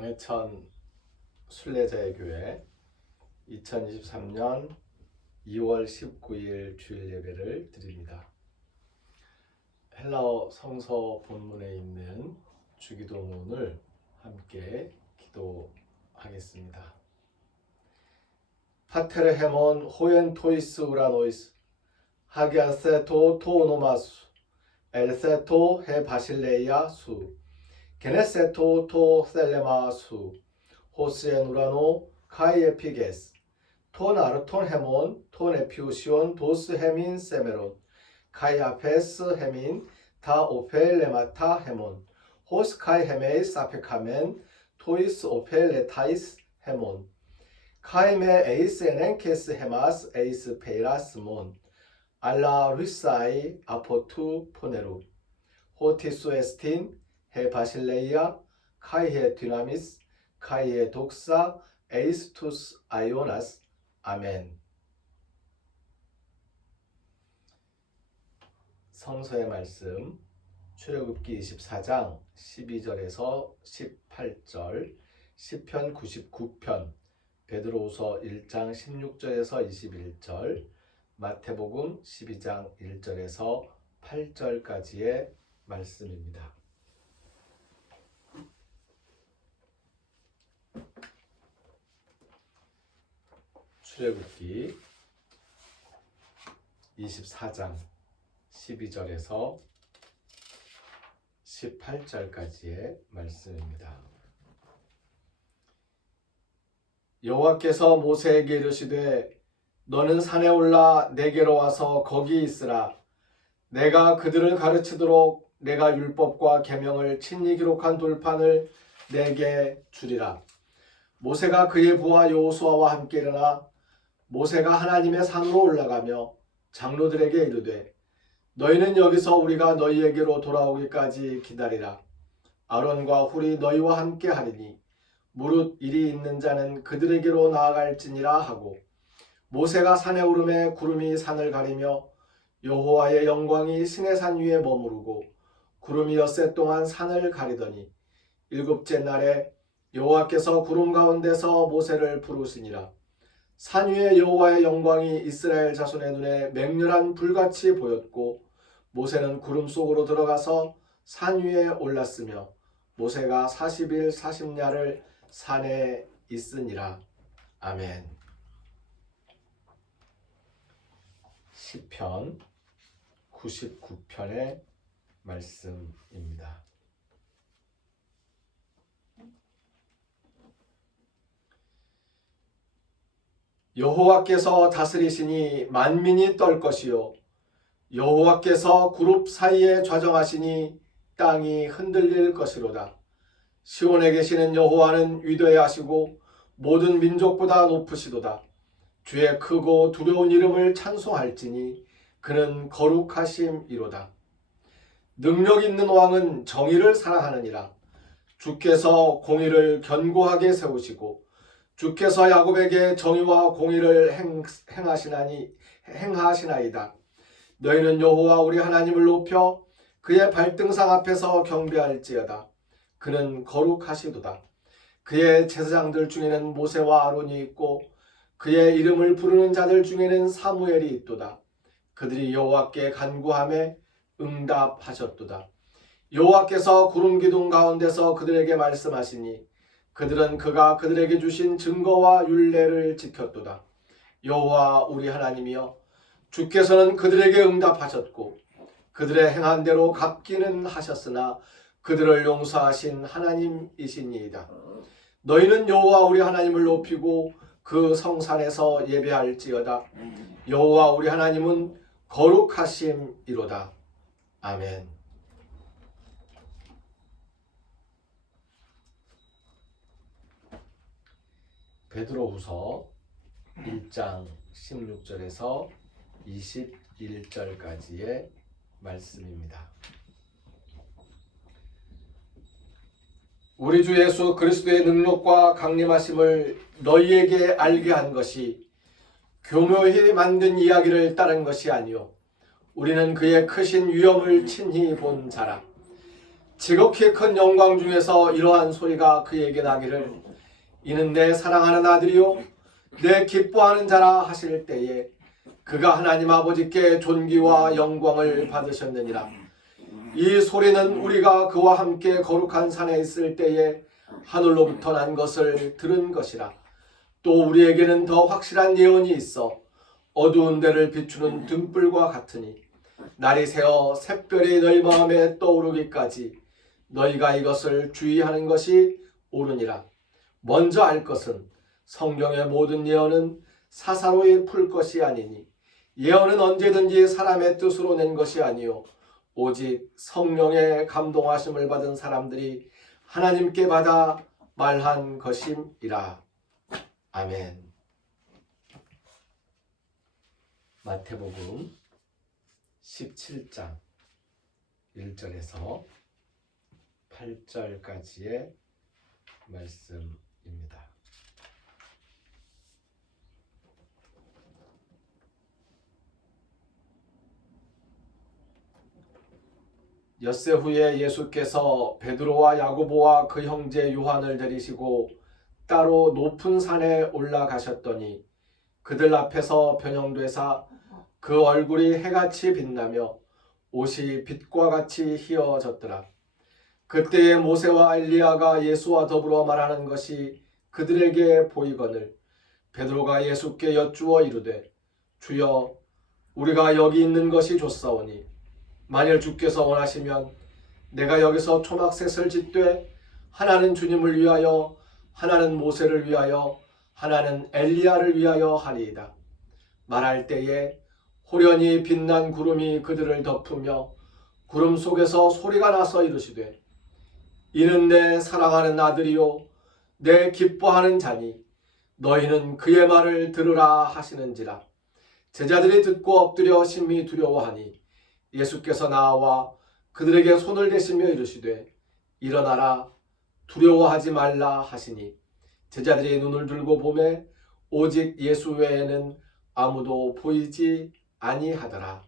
정해천 순례자의 교회 2023년 2월 19일 주일 예배를 드립니다. 헬라어 성서 본문에 있는 주기도문을 함께 기도하겠습니다. 파테르헤몬 호엔 토이스 우라노이스 하기아세토 토노마수 엘세토 헤 바실레이아 수 게네세토 토 셀레마수 호스엔 우라노 카이에피게스 톤 아르톤 헤몬 톤 에피우시온 도스 헤민 세메론 카이아페스 헤민 다 오펠레마타 헤몬 호스 카이 헤메이 사페카멘 토이스 오펠레타이스 헤몬 카이메 에이스 에넨케스 헤마스 에이스 페이라스 몬 알라 리사이 아포투 포네루 호티수 에스틴 헤 바실레이아 카이헤 디나미스 카이헤 독사 에이스투스 아이오나스 아멘. 성서의 말씀 출애굽기 24장 12절에서 18절, 시편 99편, 베드로후서 1장 16절에서 21절, 마태복음 12장 1절에서 8절까지의 말씀입니다. 출애굽기 24장 12절에서 18절까지의 말씀입니다. 여호와께서 모세에게 이르시되 너는 산에 올라 내게로 와서 거기 있으라. 내가 그들을 가르치도록 내가 율법과 계명을 친히 기록한 돌판을 내게 주리라. 모세가 그의 부하 여호수아와 함께 일어나 모세가 하나님의 산으로 올라가며 장로들에게 이르되 너희는 여기서 우리가 너희에게로 돌아오기까지 기다리라. 아론과 훌이 너희와 함께 하리니 무릇 일이 있는 자는 그들에게로 나아갈지니라 하고 모세가 산에 오르매 구름이 산을 가리며 여호와의 영광이 시내산 위에 머무르고 구름이 엿새 동안 산을 가리더니 일곱째 날에 여호와께서 구름 가운데서 모세를 부르시니라. 산 위에 여호와의 영광이 이스라엘 자손의 눈에 맹렬한 불같이 보였고 모세는 구름 속으로 들어가서 산 위에 올랐으며 모세가 40일 40야를 산에 있으니라. 아멘. 시편 99편의 말씀입니다. 여호와께서 다스리시니 만민이 떨 것이요 여호와께서 그룹 사이에 좌정하시니 땅이 흔들릴 것이로다. 시온에 계시는 여호와는 위대하시고 모든 민족보다 높으시도다. 주의 크고 두려운 이름을 찬송할지니 그는 거룩하심이로다. 능력 있는 왕은 정의를 사랑하느니라. 주께서 공의를 견고하게 세우시고 주께서 야곱에게 정의와 공의를 행하시나이다. 너희는 여호와 우리 하나님을 높여 그의 발등상 앞에서 경배할지어다. 그는 거룩하시도다. 그의 제사장들 중에는 모세와 아론이 있고 그의 이름을 부르는 자들 중에는 사무엘이 있도다. 그들이 여호와께 간구하며 응답하셨도다. 여호와께서 구름 기둥 가운데서 그들에게 말씀하시니 그들은 그가 그들에게 주신 증거와 율례를 지켰도다. 여호와 우리 하나님이여 주께서는 그들에게 응답하셨고 그들의 행한 대로 갚기는 하셨으나 그들을 용서하신 하나님이시니이다. 너희는 여호와 우리 하나님을 높이고 그 성산에서 예배할지어다. 여호와 우리 하나님은 거룩하심이로다. 아멘. 베드로후서 1장 16절에서 21절까지의 말씀입니다. 우리 주 예수 그리스도의 능력과 강림하심을 너희에게 알게 한 것이 교묘히 만든 이야기를 따른 것이 아니요 우리는 그의 크신 위엄을 친히 본 자라. 지극히 큰 영광 중에서 이러한 소리가 그에게 나기를 이는 내 사랑하는 아들이요 내 기뻐하는 자라 하실 때에 그가 하나님 아버지께 존귀와 영광을 받으셨느니라. 이 소리는 우리가 그와 함께 거룩한 산에 있을 때에 하늘로부터 난 것을 들은 것이라. 또 우리에게는 더 확실한 예언이 있어 어두운 데를 비추는 등불과 같으니 날이 새어 샛별이 너희 마음에 떠오르기까지 너희가 이것을 주의하는 것이 옳으니라. 먼저 알 것은 성경의 모든 예언은 사사로이 풀 것이 아니니 예언은 언제든지 사람의 뜻으로 낸 것이 아니요 오직 성령의 감동하심을 받은 사람들이 하나님께 받아 말한 것임이라. 아멘. 마태복음 17장 1절에서 8절까지의 말씀입니다. 엿새 후에 예수께서 베드로와 야고보와 그 형제 요한을 데리시고 따로 높은 산에 올라가셨더니 그들 앞에서 변형되사 그 얼굴이 해같이 빛나며 옷이 빛과 같이 희어졌더라. 그때에 모세와 엘리야가 예수와 더불어 말하는 것이 그들에게 보이거늘 베드로가 예수께 여쭈어 이르되 주여 우리가 여기 있는 것이 좋사오니 만일 주께서 원하시면 내가 여기서 초막셋을 짓되 하나는 주님을 위하여 하나는 모세를 위하여 하나는 엘리야를 위하여 하리이다. 말할 때에 호련히 빛난 구름이 그들을 덮으며 구름 속에서 소리가 나서 이르시되 이는 내 사랑하는 아들이요 내 기뻐하는 자니 너희는 그의 말을 들으라 하시는지라. 제자들이 듣고 엎드려 심히 두려워하니 예수께서 나와 그들에게 손을 대시며 이르시되 일어나라 두려워하지 말라 하시니 제자들이 눈을 들고 보매 오직 예수 외에는 아무도 보이지 아니하더라.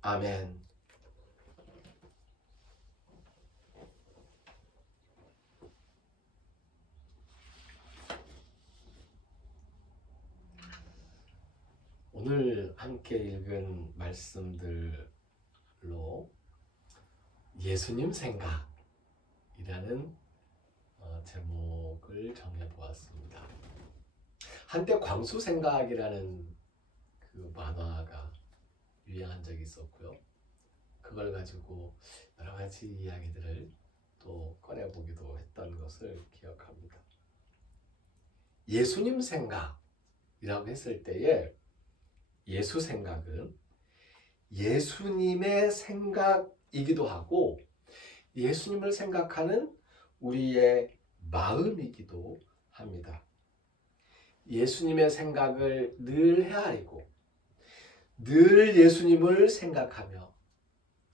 아멘. 오늘 함께 읽은 말씀들로 예수님 생각이라는 제목을 정해보았습니다. 한때 광수생각이라는 그 만화가 유행한 적이 있었고요. 그걸 가지고 여러 가지 이야기들을 또 꺼내보기도 했던 것을 기억합니다. 예수님 생각이라고 했을 때에 예수 생각은 예수님의 생각이기도 하고 예수님을 생각하는 우리의 마음이기도 합니다. 예수님의 생각을 늘 헤아리고 늘 예수님을 생각하며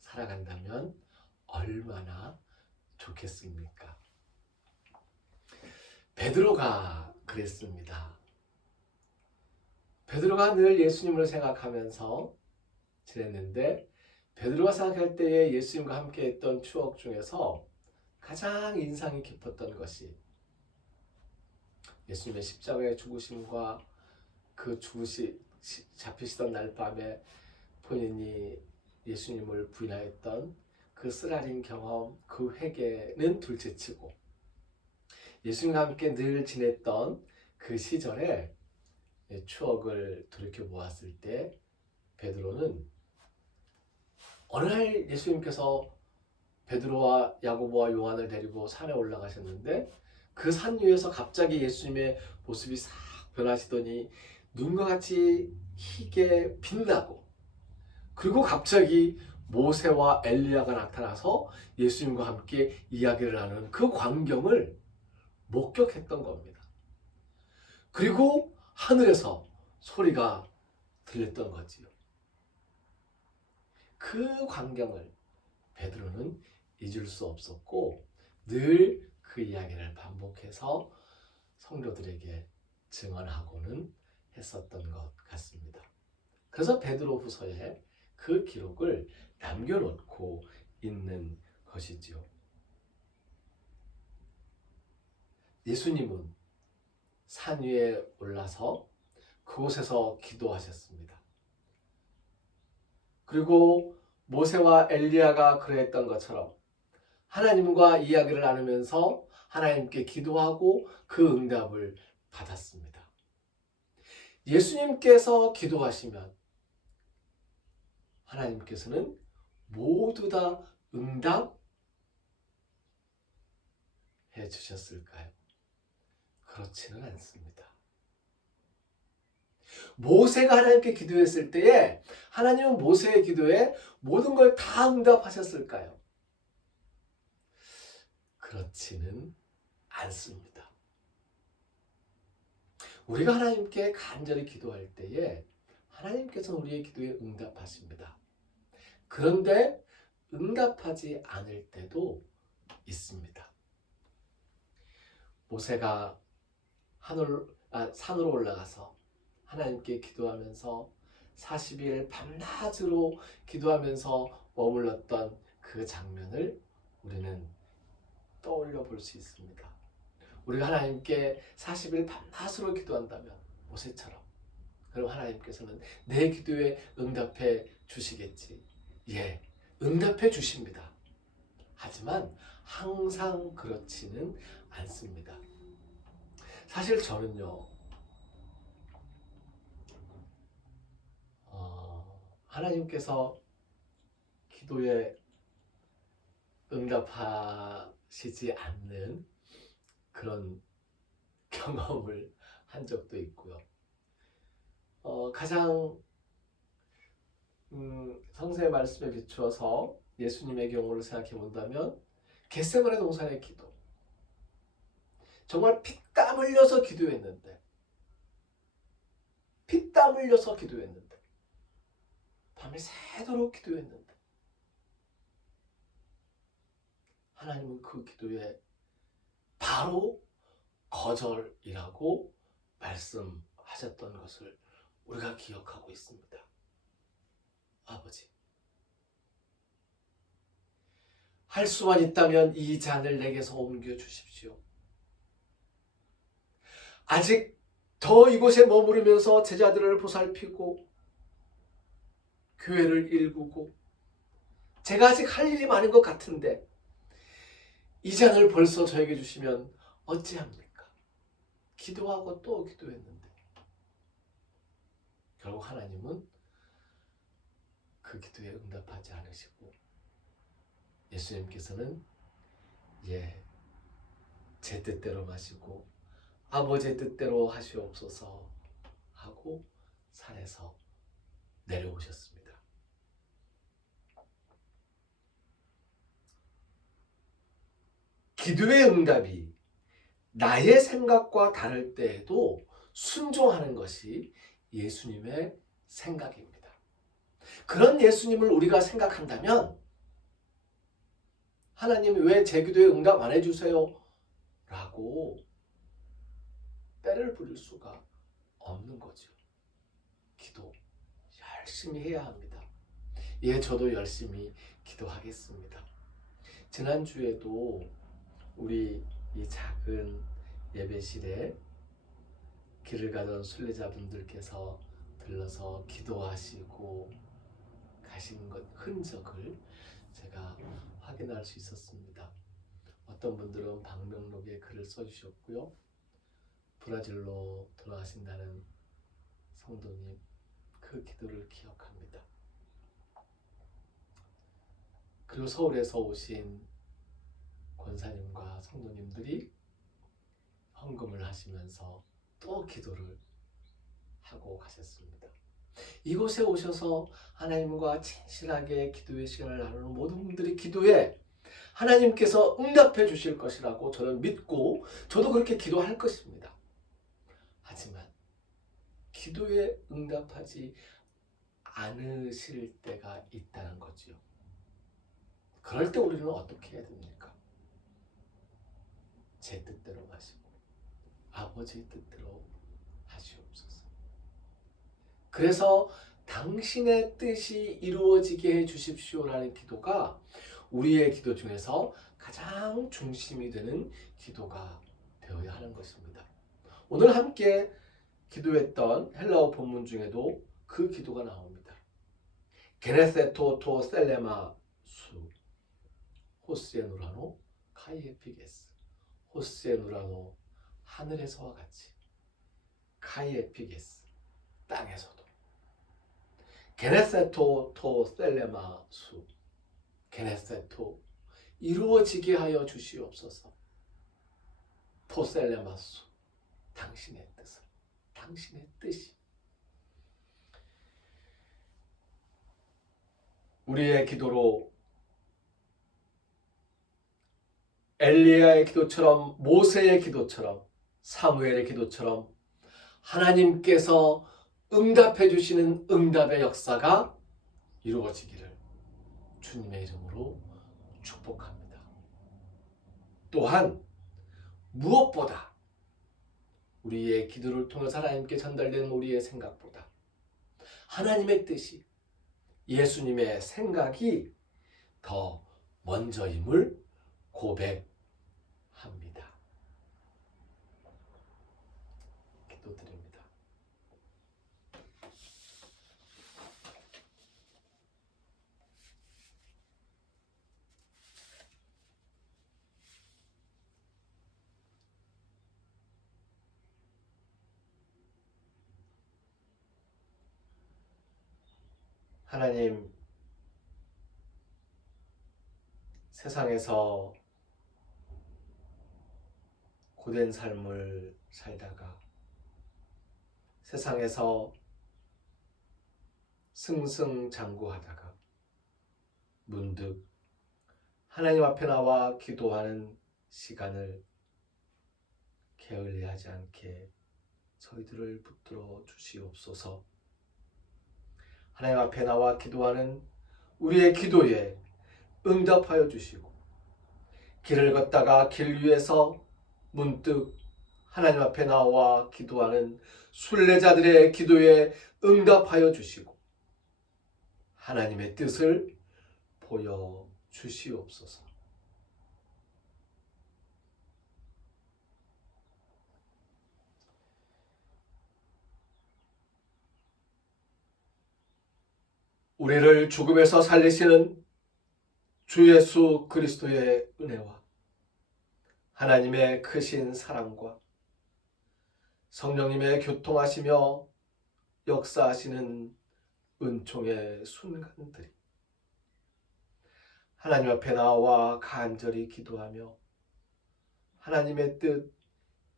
살아간다면 얼마나 좋겠습니까? 베드로가 그랬습니다. 베드로가 늘 예수님을 생각하면서 지냈는데 베드로가 생각할 때에 예수님과 함께 했던 추억 중에서 가장 인상이 깊었던 것이 예수님의 십자가의 죽으심과 그 잡히시던 날 밤에 본인이 예수님을 부인하였던 그 쓰라린 경험, 그 회개는 둘째치고 예수님과 함께 늘 지냈던 그 시절의 추억을 돌이켜 보았을 때 베드로는 어느 날 예수님께서 베드로와 야고보와 요한을 데리고 산에 올라가셨는데 그 산 위에서 갑자기 예수님의 모습이 싹 변하시더니 눈과 같이 희게 빛나고 그리고 갑자기 모세와 엘리야가 나타나서 예수님과 함께 이야기를 하는 그 광경을 목격했던 겁니다. 그리고 하늘에서 소리가 들렸던 거지요. 그 광경을 베드로는 잊을 수 없었고 늘 그 이야기를 반복해서 성도들에게 증언하고는 했었던 것 같습니다. 그래서 베드로후서에 그 기록을 남겨놓고 있는 것이지요. 예수님은 산 위에 올라서 그곳에서 기도하셨습니다. 그리고 모세와 엘리야가 그랬던 것처럼 하나님과 이야기를 나누면서 하나님께 기도하고 그 응답을 받았습니다. 예수님께서 기도하시면 하나님께서는 모두 다 응답해 주셨을까요? 그렇지는 않습니다. 모세가 하나님께 기도했을 때에 하나님은 모세의 기도에 모든 걸 다 응답하셨을까요? 그렇지는 않습니다. 우리가 하나님께 간절히 기도할 때에 하나님께서는 우리의 기도에 응답하십니다. 그런데 응답하지 않을 때도 있습니다. 모세가 산으로 올라가서 하나님께 기도하면서 40일 밤낮으로 기도하면서 머물렀던 그 장면을 우리는 떠올려 볼 수 있습니다. 우리가 하나님께 40일 밤낮으로 기도한다면 모세처럼 그럼 하나님께서는 내 기도에 응답해 주시겠지. 예, 응답해 주십니다. 하지만 항상 그렇지는 않습니다. 사실 저는요, 하나님께서 기도에 응답하시지 않는 그런 경험을 한 적도 있고요. 가장 성서의 말씀에 비추어서 예수님의 경우를 생각해 본다면 겟세마네 동산의 기도, 정말 피땀 흘려서 기도했는데 밤을 새도록 기도했는데 하나님은 그 기도에 바로 거절이라고 말씀하셨던 것을 우리가 기억하고 있습니다. 아버지, 할 수만 있다면 이 잔을 내게서 옮겨 주십시오. 아직 더 이곳에 머무르면서 제자들을 보살피고 교회를 일구고 제가 아직 할 일이 많은 것 같은데 이 잔을 벌써 저에게 주시면 어찌합니까? 기도하고 또 기도했는데 결국 하나님은 그 기도에 응답하지 않으시고 예수님께서는 제 뜻대로 마시고 아버지의 뜻대로 하시옵소서 하고 산에서 내려오셨습니다. 기도의 응답이 나의 생각과 다를 때에도 순종하는 것이 예수님의 생각입니다. 그런 예수님을 우리가 생각한다면 하나님이 왜 제 기도에 응답 안 해주세요? 라고 빼를 부릴 수가 없는 거죠. 기도 열심히 해야 합니다. 저도 열심히 기도하겠습니다. 지난주에도 우리 이 작은 예배실에 길을 가던 순례자분들께서 들러서 기도하시고 가신 것 흔적을 제가 확인할 수 있었습니다. 어떤 분들은 방명록에 글을 써주셨고요. 브라질로 돌아가신다는 성도님 그 기도를 기억합니다. 그리고 서울에서 오신 권사님과 성도님들이 헌금을 하시면서 또 기도를 하고 가셨습니다. 이곳에 오셔서 하나님과 진실하게 기도의 시간을 나누는 모든 분들이 기도에 하나님께서 응답해 주실 것이라고 저는 믿고 저도 그렇게 기도할 것입니다. 하지만 기도에 응답하지 않으실 때가 있다는 거지요. 그럴 때 우리는 어떻게 해야 됩니까? 제 뜻대로 마시고 아버지의 뜻대로 하시옵소서. 그래서 당신의 뜻이 이루어지게 해주십시오라는 기도가 우리의 기도 중에서 가장 중심이 되는 기도가 되어야 하는 것입니다. 오늘 함께 기도했던 헬라어 본문 중에도 그 기도가 나옵니다. 게네세토 토 셀레마 수 호스에 누라노 카이에피게스. 호스에 누라노 하늘에서와 같이, 카이에피게스 땅에서도. 게네세토 토 셀레마 수. 게네세토 이루어지게 하여 주시옵소서. 토 셀레마 수 당신의 뜻을, 당신의 뜻이. 우리의 기도로 엘리야의 기도처럼, 모세의 기도처럼, 사무엘의 기도처럼 하나님께서 응답해 주시는 응답의 역사가 이루어지기를 주님의 이름으로 축복합니다. 또한 무엇보다 우리의 기도를 통해서 하나님께 전달되는 우리의 생각보다 하나님의 뜻이, 예수님의 생각이 더 먼저임을 고백합니다. 기도드립니다. 하나님, 세상에서 고된 삶을 살다가 세상에서 승승장구하다가 문득 하나님 앞에 나와 기도하는 시간을 게을리하지 않게 저희들을 붙들어 주시옵소서. 하나님 앞에 나와 기도하는 우리의 기도에 응답하여 주시고, 길을 걷다가 길 위에서 문득 하나님 앞에 나와 기도하는 순례자들의 기도에 응답하여 주시고 하나님의 뜻을 보여 주시옵소서. 우리를 죽음에서 살리시는 주 예수 그리스도의 은혜와 하나님의 크신 사랑과 성령님의 교통하시며 역사하시는 은총의 순간들이 하나님 앞에 나와 간절히 기도하며 하나님의 뜻,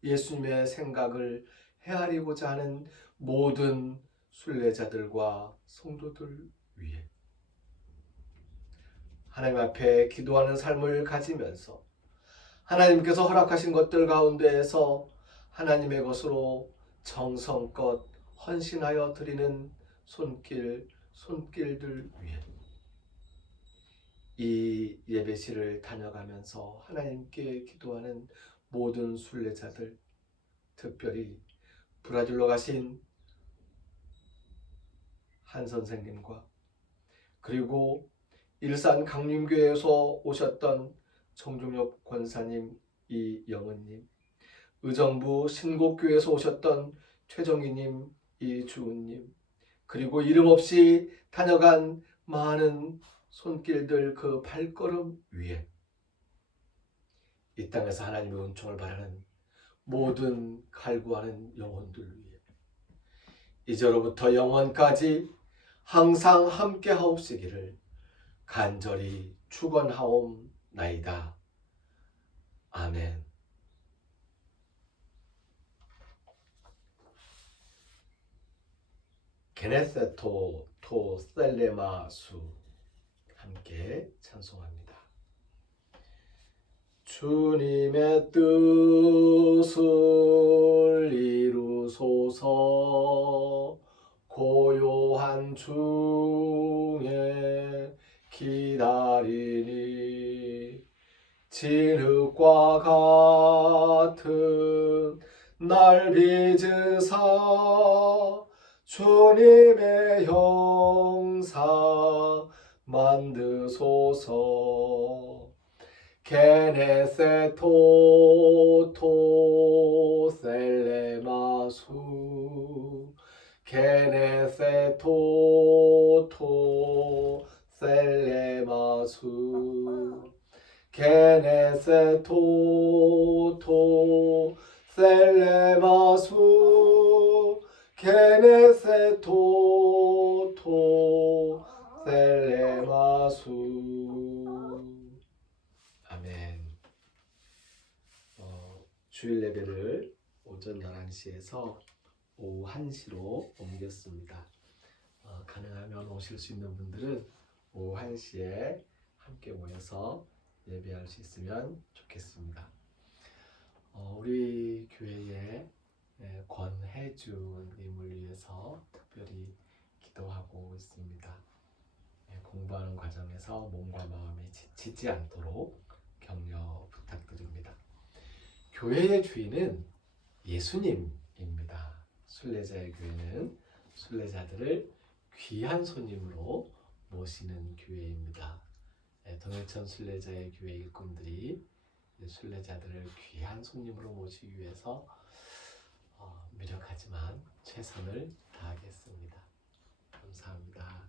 예수님의 생각을 헤아리고자 하는 모든 순례자들과 성도들 위해 하나님 앞에 기도하는 삶을 가지면서 하나님께서 허락하신 것들 가운데에서 하나님의 것으로 정성껏 헌신하여 드리는 손길들 위해 이 예배실을 다녀가면서 하나님께 기도하는 모든 순례자들, 특별히 브라질로 가신 한 선생님과 그리고 일산 강림교회에서 오셨던 정종엽 권사님, 이영은님, 의정부 신곡교회에서 오셨던 최정희님, 이주은님, 그리고 이름 없이 다녀간 많은 손길들, 그 발걸음 위에 이 땅에서 하나님의 은총을 바라는 모든 갈구하는 영혼들 위해 이제로부터 영원까지 항상 함께 하옵시기를 간절히 축원하옵나이다. 아멘. 게네세토 토 셀레마수 함께 찬송합니다. 주님의 뜻을 이루소서. 고요한 중에 기다리니 진흙과 같은 날 빚으사 주님의 형상 만드소서. 게네세토 토 게네세토토 셀레마수 게네세토토 셀레마수 게네세토토 셀레마수. 아멘. 주일 예배를 오전 11시에서 오후 1시로 옮겼습니다. 가능하면 오실 수 있는 분들은 오후 1시에 함께 모여서 예배할 수 있으면 좋겠습니다. 우리 교회의 권혜주님을 위해서 특별히 기도하고 있습니다. 공부하는 과정에서 몸과 마음이 지치지 않도록 격려 부탁드립니다. 교회의 주인은 예수님입니다. 순례자의 교회는 순례자들을 귀한 손님으로 모시는 교회입니다. 동해천 순례자의 교회 일꾼들이 순례자들을 귀한 손님으로 모시기 위해서 무력하지만 최선을 다하겠습니다. 감사합니다.